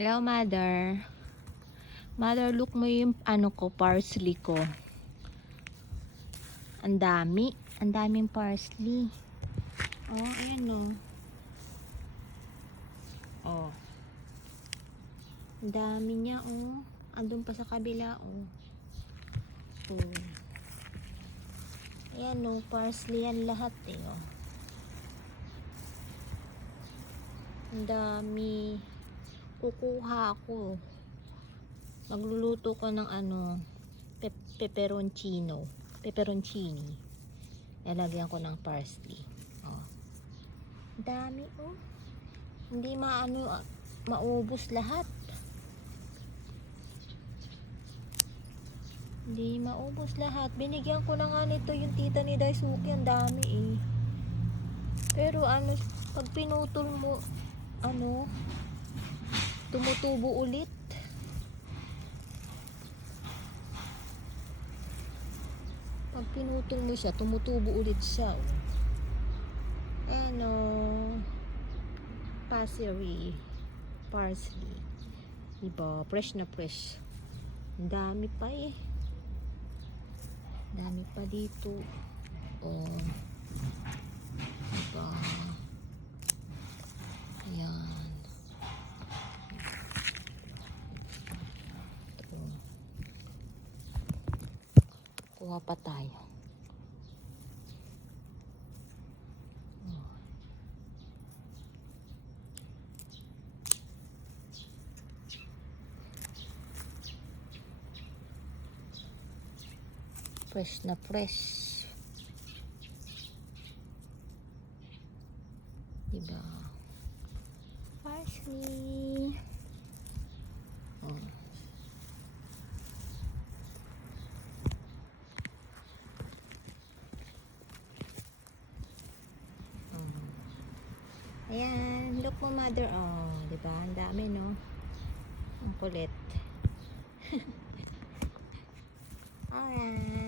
Hello, mother. Mother, look mo yung parsley ko. Ang dami. Ang daming parsley. Oh, ayan oh. Oh. Ang dami niya oh. Andun pa sa kabila oh. Oh. Ayan oh, parsley yan lahat eh oh. Ang dami. Kukuha ako. Magluluto ko ng pepperoncini. Lalagyan ko ng parsley. Oh. Dami oh. Hindi maubos lahat. Hindi maubos lahat. Binigyan ko na nga nito yung tita ni Daisuke. Ang dami eh. Pero pag pinutol mo, tumutubo ulit. Pag pinutol mo siya, tumutubo ulit siya. Parsley. Diba? Fresh na fresh. Ang dami pa eh. Dami pa dito. Oh. Diba? Ayan. Ito. Kuha pa tayo. Fresh na fresh. Diba? Parsley. Oh. Ayan, look mo mother. Oh, diba? Ang dami no? Ang kulit. Alright.